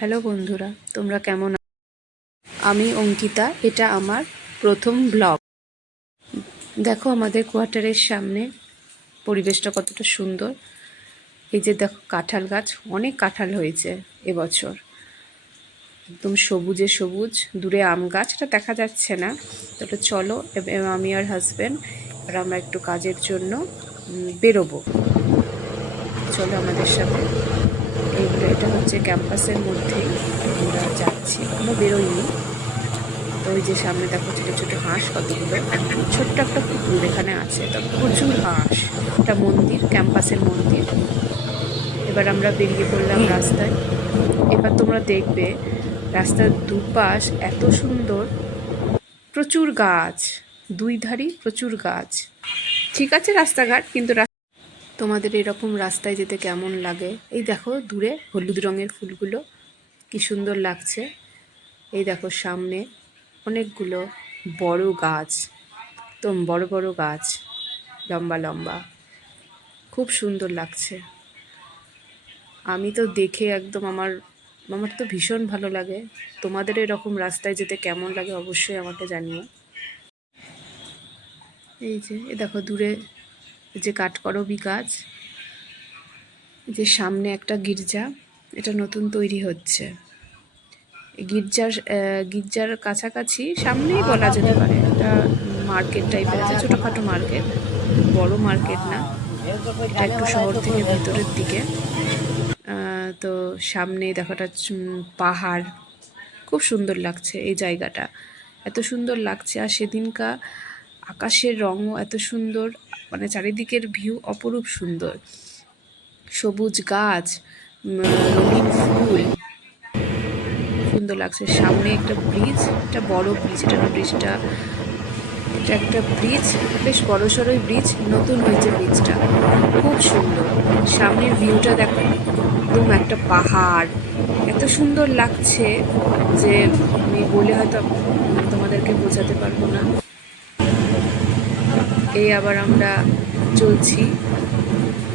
Hello বন্ধুরা, তোমরা কেমন আছো? আমি অঙ্কিতা। এটা আমার প্রথম ব্লগ। দেখো আমাদের কোয়ার্টারের সামনে পরিবেশটা কতটা সুন্দর। এই যে দেখো কাঁঠাল গাছ, অনেক কাঁঠাল হয়েছে এবছর, একদম সবুজে সবুজ। দূরে আম গাছ, এটা দেখা যাচ্ছে না। তাহলে চলো, আমি আর হাজব্যান্ড আর আমরা একটু কাজের জন্য বেরোবো। চলো আমাদের সাথে। এটা হচ্ছে ক্যাম্পাসের মধ্যেই আমরা যাচ্ছি, আমরা বেরোইনি। তো ওই যে সামনে দেখো ছোটো ছোটো হাঁস কতগুলো, ছোট্ট একটা পুকুর এখানে আছে, তবে প্রচুর হাঁস। একটা মন্দির, ক্যাম্পাসের মন্দির। এবার আমরা বেরিয়ে পড়লাম রাস্তায়। এবার তোমরা দেখবে রাস্তার দুপাশ এত সুন্দর, প্রচুর গাছ, দুই ধারই প্রচুর গাছ। ঠিক আছে রাস্তাঘাট, কিন্তু তোমাদের এরকম রাস্তায় যেতে কেমন লাগে? এই দেখো দূরে হলুদ রঙের ফুলগুলো কি সুন্দর লাগছে। এই দেখো সামনে অনেকগুলো বড় গাছ, একদম বড় বড় গাছ, লম্বা লম্বা, খুব সুন্দর লাগছে। আমি তো দেখে একদম আমার তো ভীষণ ভালো লাগে। তোমাদের এরকম রাস্তায় যেতে কেমন লাগে অবশ্যই আমাকে জানিও। এই যে এ দেখো দূরে যে কাঠকরবী গাছ, যে সামনে একটা গির্জা, এটা নতুন তৈরি হচ্ছে। গির্জার কাছাকাছি সামনেই বলা যেতে পারে, একটা মার্কেট টাইপের আছে, ছোটোখাটো মার্কেট, বড় মার্কেট না। এটা একটু শহর থেকে ভিতরের দিকে। তো সামনে দেখাটা পাহাড়, খুব সুন্দর লাগছে এই জায়গাটা, এত সুন্দর লাগছে। আর সেদিনকা আকাশের রঙও এত সুন্দর, মানে চারিদিকের ভিউ অপরূপ সুন্দর, সবুজ গাছ, রঙিন ফুল, সুন্দর লাগছে। সামনে একটা ব্রিজ, একটা বড় ব্রিজ, এটা একটা ব্রিজ, বেশ বড় সড়োই ব্রিজ, নতুন হয়েছে ব্রিজটা, খুব সুন্দর। সামনের ভিউটা দেখো, একদম একটা পাহাড়, এত সুন্দর লাগছে যে আমি বলে হয়তো তোমাদেরকে বোঝাতে পারবো না। এই আবার আমরা চলছি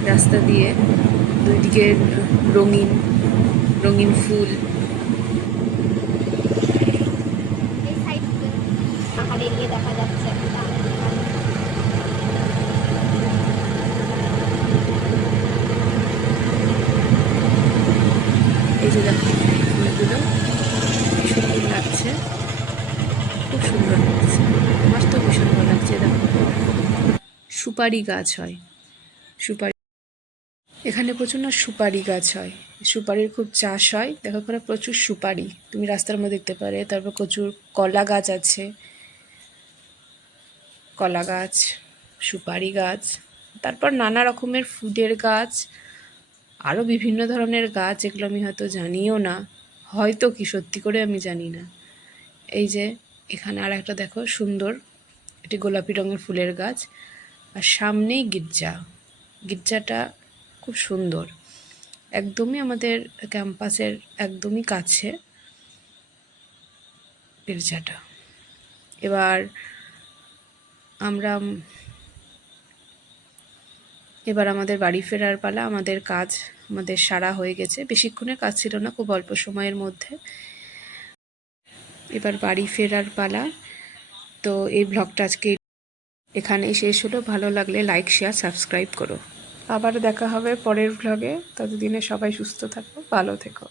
রাস্তা দিয়ে, দুই দিকে রঙিন রঙিন ফুল। দেখা যাচ্ছে এই যে দেখো ফুলগুলো সুন্দর লাগছে, খুব সুন্দর লাগছে, আমার তো ভীষণ ভালো লাগছে। দেখো সুপারি গাছ হয়, সুপারি এখানে প্রচুর না সুপারি গাছ হয়, সুপারির খুব চাষ হয়। দেখো ওখানে প্রচুর সুপারি তুমি রাস্তার মধ্যে দেখতে পারে। তারপর প্রচুর কলা গাছ আছে, কলা গাছ, সুপারি গাছ, তারপর নানা রকমের ফুলের গাছ, আরও বিভিন্ন ধরনের গাছ, এগুলো আমি হয়তো জানিও না, হয়তো কি সত্যি করে আমি জানি না। এই যে এখানে আর একটা দেখো সুন্দর, এটি গোলাপি রঙের ফুলের গাছ। আর সামনেই গির্জাটা খুব সুন্দর, একদমই আমাদের ক্যাম্পাসের একদমই কাছে গির্জাটা। এবার আমাদের বাড়ি ফেরার পালা। আমাদের সারা হয়ে গেছে, বেশিক্ষণের কাজ ছিল না, খুব অল্প সময়ের মধ্যে। এবার বাড়ি ফেরার পালা। তো এই ব্লগটা আজকে এখানেই শেষ হলো। ভালো লাগলে লাইক, শেয়ার, সাবস্ক্রাইব করো। আবার দেখা হবে পরের ব্লগে। ততদিনে সবাই সুস্থ থাকো, ভালো থেকো।